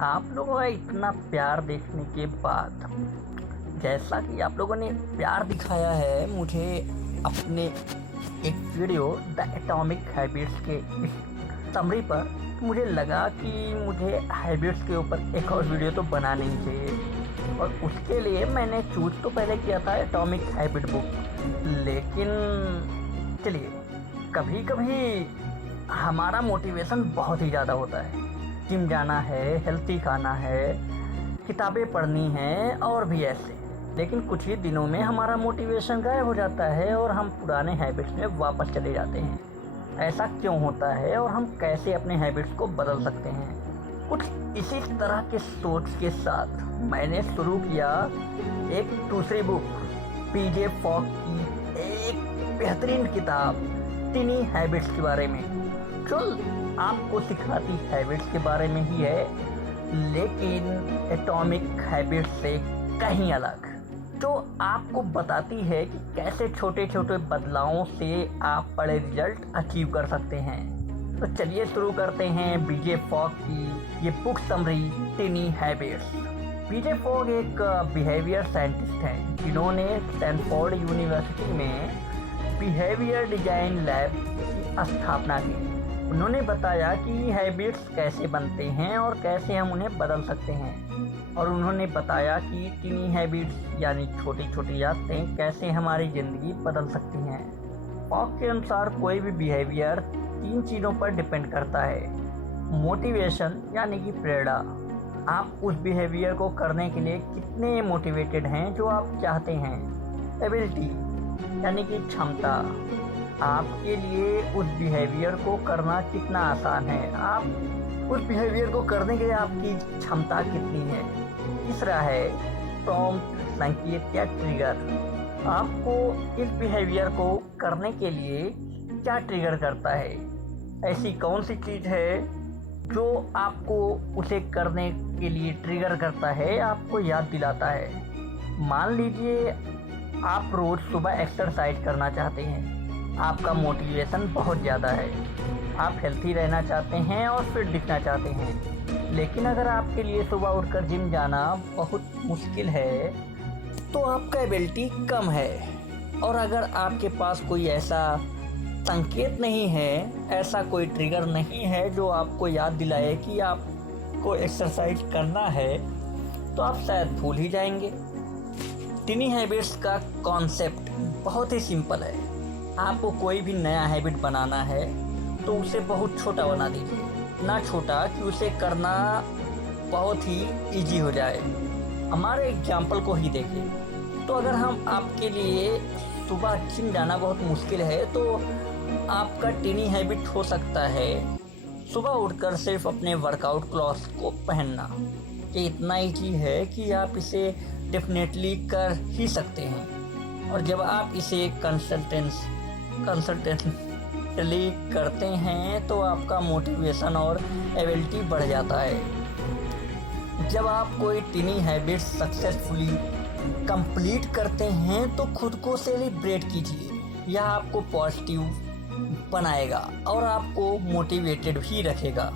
आप लोगों का इतना प्यार देखने के बाद, जैसा कि आप लोगों ने प्यार दिखाया है मुझे अपने एक वीडियो द एटॉमिक हैबिट्स के इस समरी पर, मुझे लगा कि मुझे हैबिट्स के ऊपर एक और वीडियो तो बनानी ही चाहिए। और उसके लिए मैंने चूज तो पहले किया था एटॉमिक हैबिट बुक, लेकिन चलिए, कभी कभी हमारा मोटिवेशन बहुत ही ज़्यादा होता है। जिम जाना है, हेल्थी खाना है, किताबें पढ़नी हैं और भी ऐसे, लेकिन कुछ ही दिनों में हमारा मोटिवेशन गायब हो जाता है और हम पुराने हैबिट्स में वापस चले जाते हैं। ऐसा क्यों होता है और हम कैसे अपने हैबिट्स को बदल सकते हैं? कुछ इसी तरह के सोच के साथ मैंने शुरू किया एक दूसरी बुक, पीजे फॉक की एक बेहतरीन किताब टिनी हैबिट्स के बारे में, जो आपको सिखाती हैबिट्स के बारे में ही है, लेकिन एटॉमिक हैबिट्स से कहीं अलग, जो आपको बताती है कि कैसे छोटे छोटे बदलावों से आप बड़े रिजल्ट अचीव कर सकते हैं। तो चलिए शुरू करते हैं बीजे फॉक की ये बुक समरी टिनी हैबिट्स। बीजे फॉक एक बिहेवियर साइंटिस्ट हैं जिन्होंने स्टैनफोर्ड यूनिवर्सिटी में बिहेवियर डिजाइन लैब की स्थापना की। उन्होंने बताया कि हैबिट्स कैसे बनते हैं और कैसे हम उन्हें बदल सकते हैं, और उन्होंने बताया कि टिनी हैबिट्स यानी छोटी छोटी आदतें कैसे हमारी ज़िंदगी बदल सकती हैं। फॉक के अनुसार कोई भी बिहेवियर 3 चीज़ों पर डिपेंड करता है। मोटिवेशन यानी कि प्रेरणा, आप उस बिहेवियर को करने के लिए कितने मोटिवेटेड हैं जो आप चाहते हैं। एबिलिटी यानी कि क्षमता, आपके लिए उस बिहेवियर को करना कितना आसान है, आप उस बिहेवियर को करने के लिए आपकी क्षमता कितनी है। तीसरा है प्रॉम्प्ट, संकेत या ट्रिगर, आपको इस बिहेवियर को करने के लिए क्या ट्रिगर करता है, ऐसी कौन सी चीज़ है जो आपको उसे करने के लिए ट्रिगर करता है, आपको याद दिलाता है। मान लीजिए आप रोज़ सुबह एक्सरसाइज करना चाहते हैं, आपका मोटिवेशन बहुत ज़्यादा है, आप हेल्थी रहना चाहते हैं और फिट दिखना चाहते हैं, लेकिन अगर आपके लिए सुबह उठकर जिम जाना बहुत मुश्किल है तो आपका एबिलिटी कम है। और अगर आपके पास कोई ऐसा संकेत नहीं है, ऐसा कोई ट्रिगर नहीं है जो आपको याद दिलाए कि आपको एक्सरसाइज करना है, तो आप शायद भूल ही जाएंगे। टिनी हैबिट्स का कॉन्सेप्ट बहुत ही सिंपल है। आपको कोई भी नया हैबिट बनाना है तो उसे बहुत छोटा बना दीजिए, इतना छोटा कि उसे करना बहुत ही इजी हो जाए। हमारे एग्जाम्पल को ही देखिए, तो अगर हम आपके लिए सुबह जिम जाना बहुत मुश्किल है तो आपका टिनी हैबिट हो सकता है सुबह उठकर सिर्फ अपने वर्कआउट क्लॉथ्स को पहनना। ये इतना ईजी है कि आप इसे डेफिनेटली कर ही सकते हैं। और जब आप इसे कंसिस्टेंटली करते हैं तो आपका मोटिवेशन और एबिलिटी बढ़ जाता है। जब आप कोई टिनी हैबिट सक्सेसफुली कंप्लीट करते हैं तो खुद को सेलिब्रेट कीजिए। यह आपको पॉजिटिव बनाएगा और आपको मोटिवेटेड भी रखेगा।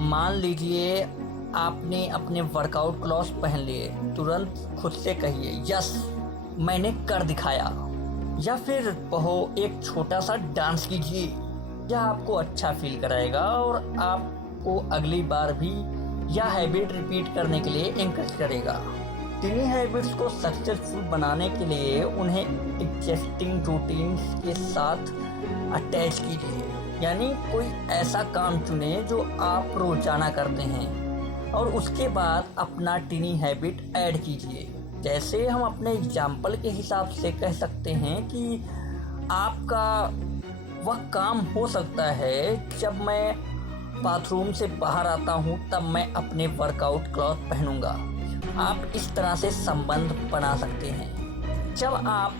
मान लीजिए आपने अपने वर्कआउट क्लॉथ्स पहन लिए, तुरंत खुद से कहिए यस मैंने कर दिखाया, या फिर एक छोटा सा डांस कीजिए। यह आपको अच्छा फील कराएगा और आपको अगली बार भी यह हैबिट रिपीट करने के लिए एंकरेज करेगा। टिनी हैबिट्स को सक्सेसफुल बनाने के लिए उन्हें एग्जिस्टिंग रूटीन्स के साथ अटैच कीजिए, यानी कोई ऐसा काम चुने जो आप रोजाना करते हैं और उसके बाद अपना टिनी हैबिट ऐड कीजिए। जैसे हम अपने एग्जाम्पल के हिसाब से कह सकते हैं कि आपका वह काम हो सकता है जब मैं बाथरूम से बाहर आता हूँ तब मैं अपने वर्कआउट क्लॉथ पहनूंगा। आप इस तरह से संबंध बना सकते हैं। जब आप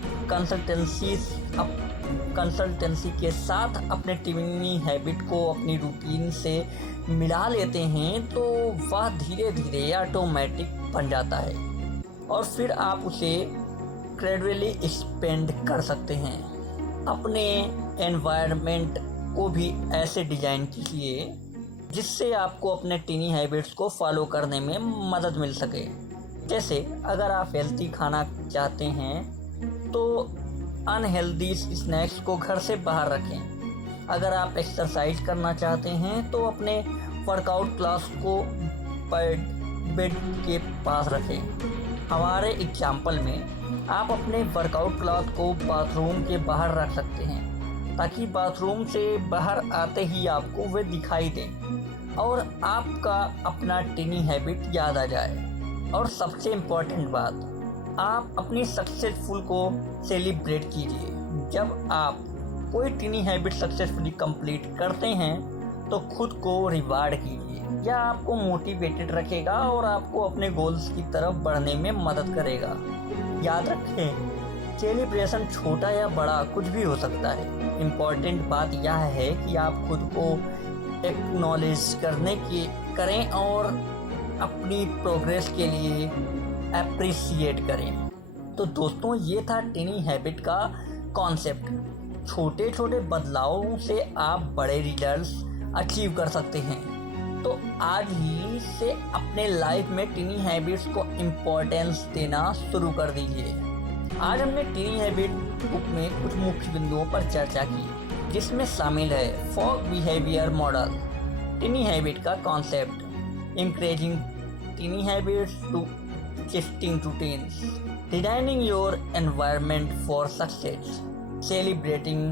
कंसल्टेंसी के साथ अपने टिनी हैबिट को अपनी रूटीन से मिला लेते हैं तो वह धीरे धीरे ऑटोमेटिक बन जाता है और फिर आप उसे ग्रेजुअली एक्सपेंड कर सकते हैं। अपने एनवायरनमेंट को भी ऐसे डिज़ाइन कीजिए जिससे आपको अपने टीनी हैबिट्स को फॉलो करने में मदद मिल सके। जैसे अगर आप हेल्थी खाना चाहते हैं तो अनहेल्दी स्नैक्स को घर से बाहर रखें। अगर आप एक्सरसाइज करना चाहते हैं तो अपने वर्कआउट क्लास को बेड के पास रखें। हमारे एग्जाम्पल में आप अपने वर्कआउट क्लॉथ को बाथरूम के बाहर रख सकते हैं ताकि बाथरूम से बाहर आते ही आपको वे दिखाई दें और आपका अपना टीनी हैबिट याद आ जाए। और सबसे इम्पोर्टेंट बात, आप अपनी सक्सेसफुल को सेलिब्रेट कीजिए। जब आप कोई टीनी हैबिट सक्सेसफुली कंप्लीट करते हैं तो खुद को रिवार्ड कीजिए। यह आपको मोटिवेटेड रखेगा और आपको अपने गोल्स की तरफ बढ़ने में मदद करेगा। याद रखें, सेलिब्रेशन छोटा या बड़ा कुछ भी हो सकता है। इम्पॉर्टेंट बात यह है कि आप खुद को एक्नॉलेज करें और अपनी प्रोग्रेस के लिए अप्रिशिएट करें। तो दोस्तों, ये था टीनी हैबिट का कॉन्सेप्ट। छोटे छोटे बदलावों से आप बड़े रिजल्ट्स अचीव कर सकते हैं। तो आज ही से अपने लाइफ में टीनी हैबिट्स को इम्पोर्टेंस देना शुरू कर दीजिए। आज हमने टीनी हैबिट बुक में कुछ मुख्य बिंदुओं पर चर्चा की, जिसमें शामिल है Fogg behaviour model, teeny habit का concept, encouraging teeny habits to shifting routines, designing your environment for success, celebrating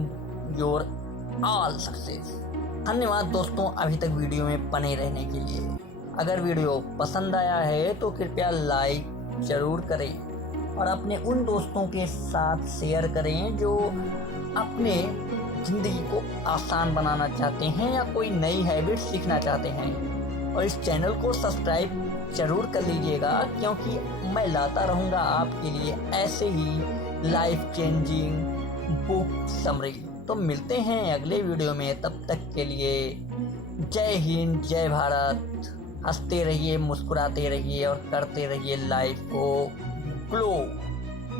your all success। धन्यवाद दोस्तों अभी तक वीडियो में बने रहने के लिए। अगर वीडियो पसंद आया है तो कृपया लाइक ज़रूर करें और अपने उन दोस्तों के साथ शेयर करें जो अपने ज़िंदगी को आसान बनाना चाहते हैं या कोई नई हैबिट सीखना चाहते हैं। और इस चैनल को सब्सक्राइब ज़रूर कर लीजिएगा, क्योंकि मैं लाता रहूँगा आपके लिए ऐसे ही लाइफ चेंजिंग बुक समरी। तो मिलते हैं अगले वीडियो में, तब तक के लिए जय हिंद, जय भारत। हंसते रहिए, मुस्कुराते रहिए और करते रहिए लाइफ को ग्लो।